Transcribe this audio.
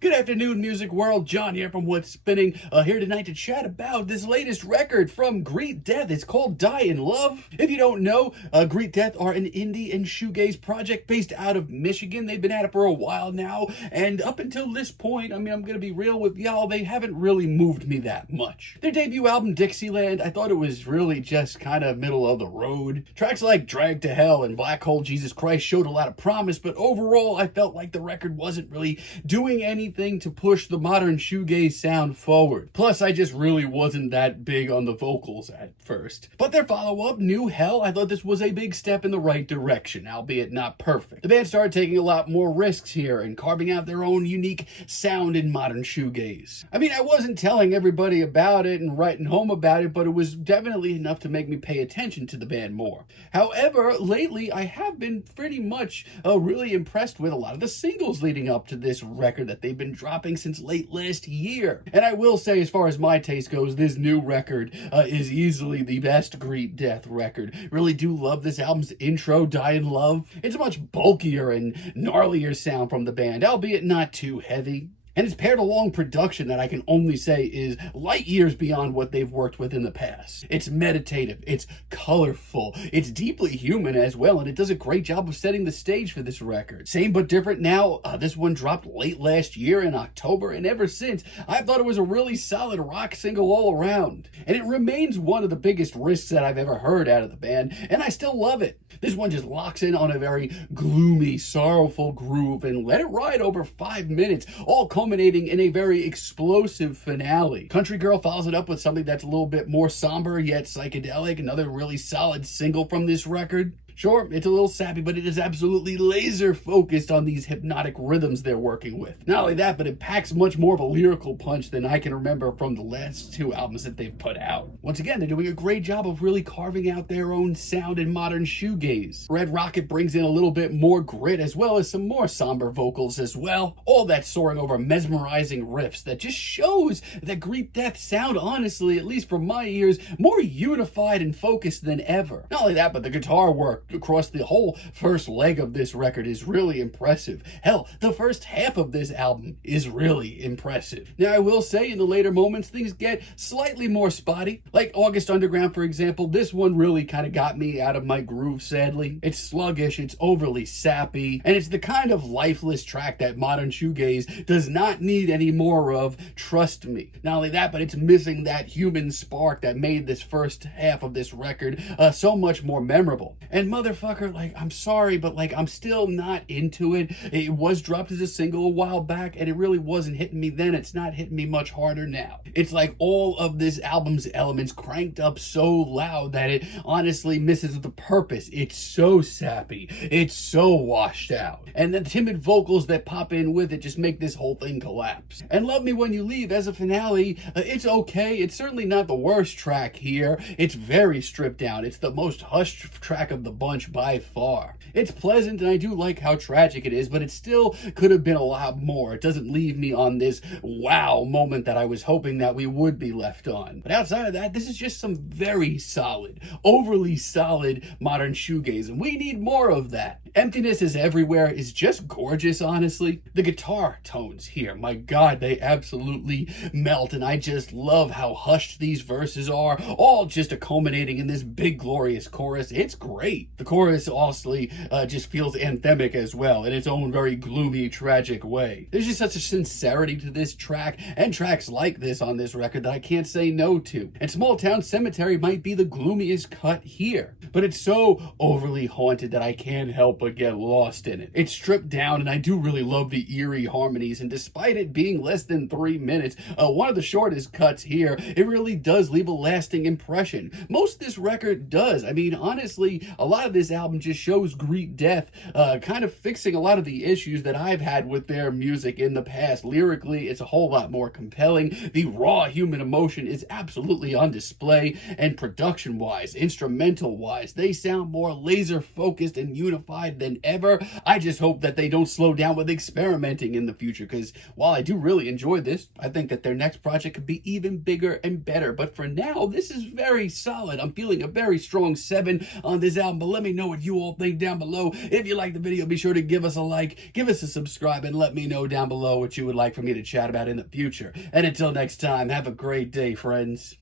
Good afternoon, music world. John here from What's Spinning, here tonight to chat about this latest record from Greet Death. It's called Die in Love. If you don't know, Greet Death are an indie and shoegaze project based out of Michigan. They've been at it for a while now, and up until this point, I'm going to be real with y'all, they haven't really moved me that much. Their debut album, Dixieland, I thought it was really just kind of middle of the road. Tracks like Drag to Hell and Black Hole Jesus Christ showed a lot of promise, but overall, I felt like the record wasn't really doing anything to push the modern shoegaze sound forward. Plus, I just really wasn't that big on the vocals at first. But their follow-up, New Hell, I thought this was a big step in the right direction, albeit not perfect. The band started taking a lot more risks here and carving out their own unique sound in modern shoegaze. I wasn't telling everybody about it and writing home about it, but it was definitely enough to make me pay attention to the band more. However, lately, I have been pretty much really impressed with a lot of the singles leading up to this record that they've been dropping since late last year. And I will say, as far as my taste goes, this new record is easily the best Greet Death record. Really do love this album's intro, Die in Love. It's a much bulkier and gnarlier sound from the band, albeit not too heavy. And it's paired along production that I can only say is light years beyond what they've worked with in the past. It's meditative, it's colorful, it's deeply human as well, and it does a great job of setting the stage for this record. Same but different now, this one dropped late last year in October, and ever since, I thought it was a really solid rock single all around. And it remains one of the biggest risks that I've ever heard out of the band, and I still love it. This one just locks in on a very gloomy, sorrowful groove and let it ride over 5 minutes, all culminating in a very explosive finale. Country Girl follows it up with something that's a little bit more somber yet psychedelic, another really solid single from this record. Sure, it's a little sappy, but it is absolutely laser focused on these hypnotic rhythms they're working with. Not only that, but it packs much more of a lyrical punch than I can remember from the last two albums that they've put out. Once again, they're doing a great job of really carving out their own sound in modern shoegaze. Red Rocket brings in a little bit more grit as well as some more somber vocals as well. All that soaring over mesmerizing riffs that just shows that Greet Death sound, honestly, at least from my ears, more unified and focused than ever. Not only that, but the guitar work across the whole first leg of this record is really impressive. Hell, the first half of this album is really impressive. Now, I will say in the later moments, things get slightly more spotty. Like August Underground, for example, this one really kind of got me out of my groove, sadly. It's sluggish, it's overly sappy, and it's the kind of lifeless track that modern shoegaze does not need any more of, trust me. Not only that, but it's missing that human spark that made this first half of this record so much more memorable. And motherfucker, I'm sorry, but I'm still not into it. It was dropped as a single a while back, and it really wasn't hitting me then. It's not hitting me much harder now. It's like all of this album's elements cranked up so loud that it honestly misses the purpose. It's so sappy. It's so washed out. And the timid vocals that pop in with it just make this whole thing collapse. And Love Me When You Leave, as a finale, it's okay. It's certainly not the worst track here. It's very stripped down. It's the most hushed track of the bunch by far. It's pleasant and I do like how tragic it is, but it still could have been a lot more. It doesn't leave me on this wow moment that I was hoping that we would be left on. But outside of that, this is just some very solid, overly solid modern shoegaze, and we need more of that. Emptiness is Everywhere is just gorgeous, honestly. The guitar tones here, my god, they absolutely melt, and I just love how hushed these verses are, all just culminating in this big glorious chorus. It's great. The chorus honestly just feels anthemic as well, in its own very gloomy, tragic way. There's just such a sincerity to this track, and tracks like this on this record that I can't say no to. And Small Town Cemetery might be the gloomiest cut here, but it's so overly haunted that I can't help but get lost in it. It's stripped down, and I do really love the eerie harmonies, and despite it being less than 3 minutes, one of the shortest cuts here, it really does leave a lasting impression. Most of this record does. Honestly, a lot of this album just shows Greet Death kind of fixing a lot of the issues that I've had with their music in the past. Lyrically, it's a whole lot more compelling. The raw human emotion is absolutely on display, and production-wise, instrumental-wise, they sound more laser-focused and unified solidified than ever. I just hope that they don't slow down with experimenting in the future, because while I do really enjoy this, I think that their next project could be even bigger and better. But for now, this is very solid. I'm feeling a very strong 7 on this album, but let me know what you all think down below. If you like the video, be sure to give us a like, give us a subscribe, and let me know down below what you would like for me to chat about in the future. And until next time, have a great day, friends.